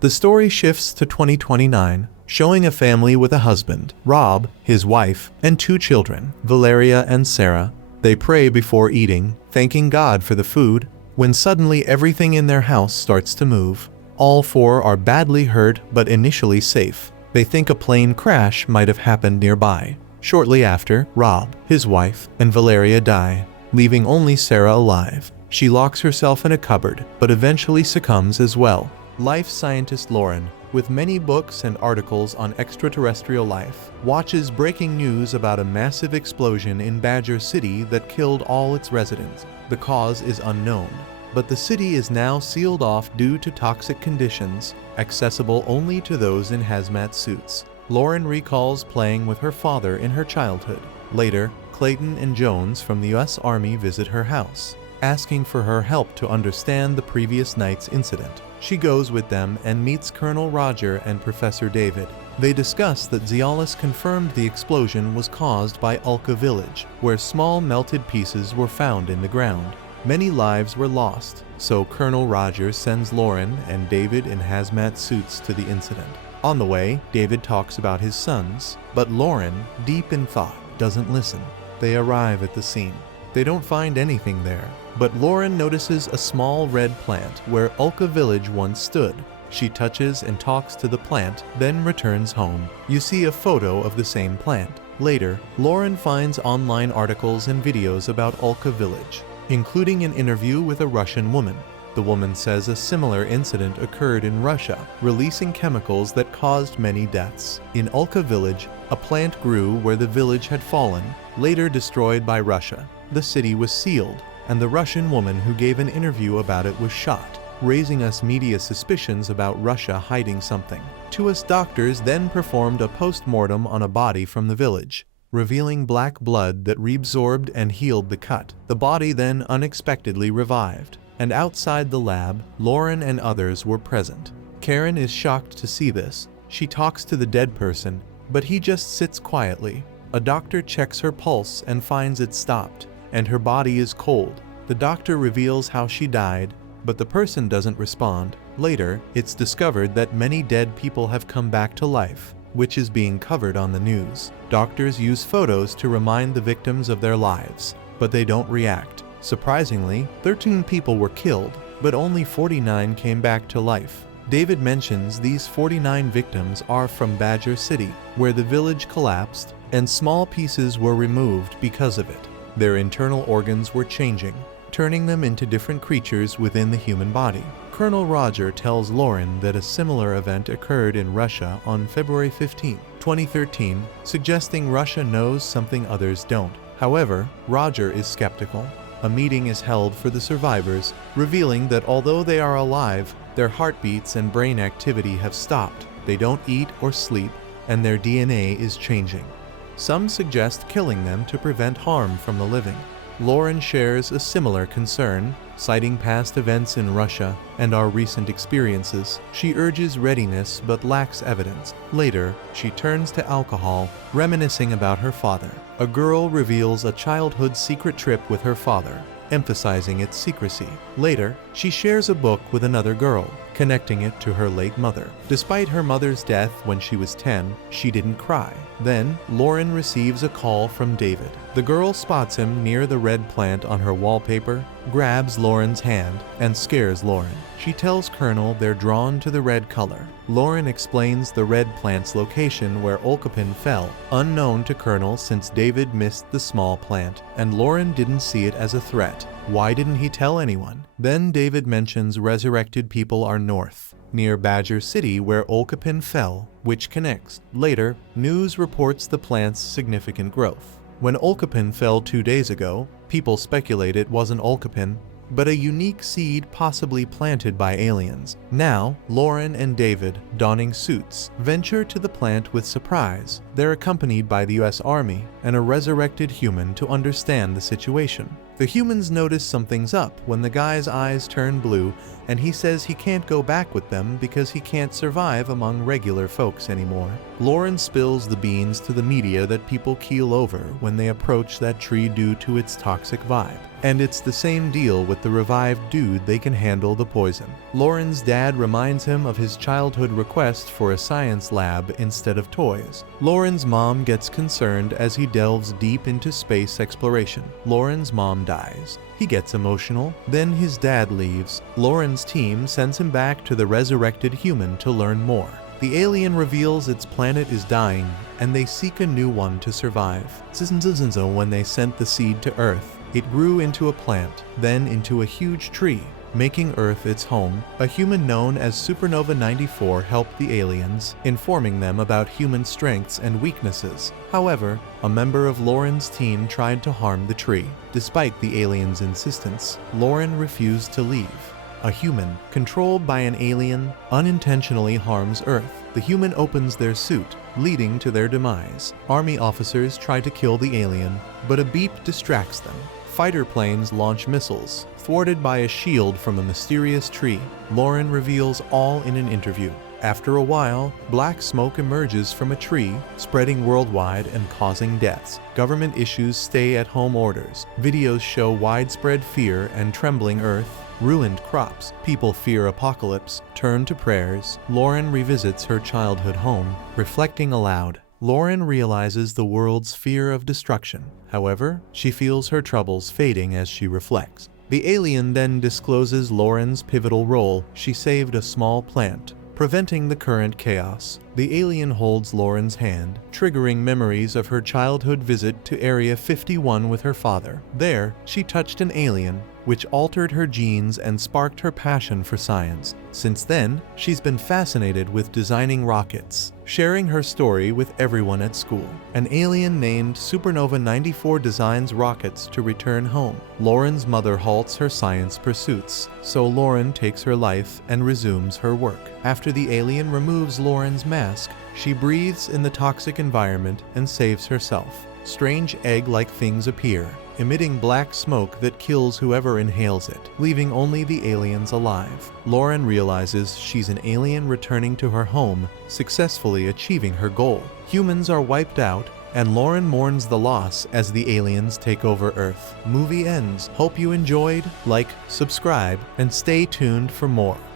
The story shifts to 2029, showing a family with a husband, Rob, his wife, and 2 children, Valeria and Sarah. They pray before eating, thanking God for the food, when suddenly everything in their house starts to move. All 4 are badly hurt but initially safe. They think a plane crash might have happened nearby. Shortly after, Rob, his wife, and Valeria die, leaving only Sarah alive. She locks herself in a cupboard, but eventually succumbs as well. Life scientist Lauren, with many books and articles on extraterrestrial life, watches breaking news about a massive explosion in Badger City that killed all its residents. The cause is unknown, but the city is now sealed off due to toxic conditions, accessible only to those in hazmat suits. Lauren recalls playing with her father in her childhood. Later, Clayton and Jones from the US Army visit her house, asking for her help to understand the previous night's incident. She goes with them and meets Colonel Roger and Professor David. They discuss that Zeolus confirmed the explosion was caused by Ulka Village, where small melted pieces were found in the ground. Many lives were lost, so Colonel Roger sends Lauren and David in hazmat suits to the incident. On the way, David talks about his sons, but Lauren, deep in thought, doesn't listen. They arrive at the scene. They don't find anything there, but Lauren notices a small red plant where Ulka Village once stood. She touches and talks to the plant, then returns home. You see a photo of the same plant. Later, Lauren finds online articles and videos about Ulka Village, including an interview with a Russian woman. The woman says a similar incident occurred in Russia, releasing chemicals that caused many deaths. In Ulka Village, a plant grew where the village had fallen, later destroyed by Russia. The city was sealed, and the Russian woman who gave an interview about it was shot, raising us media suspicions about Russia hiding something. 2 US doctors then performed a post-mortem on a body from the village, revealing black blood that reabsorbed and healed the cut. The body then unexpectedly revived, and outside the lab, Lauren and others were present. Karen is shocked to see this. She talks to the dead person, but he just sits quietly. A doctor checks her pulse and finds it stopped, and her body is cold. The doctor reveals how she died, but the person doesn't respond. Later, it's discovered that many dead people have come back to life, which is being covered on the news. Doctors use photos to remind the victims of their lives, but they don't react. Surprisingly, 13 people were killed, but only 49 came back to life. David mentions these 49 victims are from Badger City, where the village collapsed and small pieces were removed because of it. Their internal organs were changing, turning them into different creatures within the human body. Colonel Roger tells Lauren that a similar event occurred in Russia on February 15, 2013, suggesting Russia knows something others don't. However, Roger is skeptical. A meeting is held for the survivors, revealing that although they are alive, their heartbeats and brain activity have stopped. They don't eat or sleep, and their DNA is changing. Some suggest killing them to prevent harm from the living. Lauren shares a similar concern, citing past events in Russia and our recent experiences. She urges readiness but lacks evidence. Later, she turns to alcohol, reminiscing about her father. A girl reveals a childhood secret trip with her father, emphasizing its secrecy. Later, she shares a book with another girl, connecting it to her late mother. Despite her mother's death when she was 10, she didn't cry. Then, Lauren receives a call from David. The girl spots him near the red plant on her wallpaper, grabs Lauren's hand, and scares Lauren. She tells Colonel they're drawn to the red color. Lauren explains the red plant's location where Olkapin fell, unknown to Colonel since David missed the small plant, and Lauren didn't see it as a threat. Why didn't he tell anyone? Then David mentions resurrected people are north, near Badger City where Olkapin fell, which connects. Later, news reports the plant's significant growth. When Olkapin fell 2 days ago, people speculate it wasn't Olkapin, but a unique seed possibly planted by aliens. Now, Lauren and David, donning suits, venture to the plant with surprise. They're accompanied by the US Army and a resurrected human to understand the situation. The humans notice something's up when the guy's eyes turn blue and he says he can't go back with them because he can't survive among regular folks anymore. Lauren spills the beans to the media that people keel over when they approach that tree due to its toxic vibe. And it's the same deal with the revived dude, they can handle the poison. Lauren's dad reminds him of his childhood request for a science lab instead of toys. Lauren's mom gets concerned as he delves deep into space exploration. Lauren's mom dies. He gets emotional, then his dad leaves. Lauren's team sends him back to the resurrected human to learn more. The alien reveals its planet is dying, and they seek a new one to survive. When they sent the seed to Earth, it grew into a plant, then into a huge tree, making Earth its home. A human known as Supernova 94 helped the aliens, informing them about human strengths and weaknesses. However, a member of Lauren's team tried to harm the tree. Despite the aliens' insistence, Lauren refused to leave. A human, controlled by an alien, unintentionally harms Earth. The human opens their suit, leading to their demise. Army officers try to kill the alien, but a beep distracts them. Fighter planes launch missiles, thwarted by a shield from a mysterious tree. Lauren reveals all in an interview. After a while, black smoke emerges from a tree, spreading worldwide and causing deaths. Government issues stay-at-home orders. Videos show widespread fear and trembling Earth, ruined crops. People fear apocalypse, turn to prayers. Lauren revisits her childhood home, reflecting aloud. Lauren realizes the world's fear of destruction. However, she feels her troubles fading as she reflects. The alien then discloses Lauren's pivotal role. She saved a small plant, preventing the current chaos. The alien holds Lauren's hand, triggering memories of her childhood visit to Area 51 with her father. There, she touched an alien, which altered her genes and sparked her passion for science. Since then, she's been fascinated with designing rockets, sharing her story with everyone at school. An alien named Supernova 94 designs rockets to return home. Lauren's mother halts her science pursuits, so Lauren takes her life and resumes her work. After the alien removes Lauren's mask, she breathes in the toxic environment and saves herself. Strange egg-like things appear, emitting black smoke that kills whoever inhales it, leaving only the aliens alive. Lauren realizes she's an alien returning to her home, successfully achieving her goal. Humans are wiped out, and Lauren mourns the loss as the aliens take over Earth. Movie ends. Hope you enjoyed. Like, subscribe, and stay tuned for more.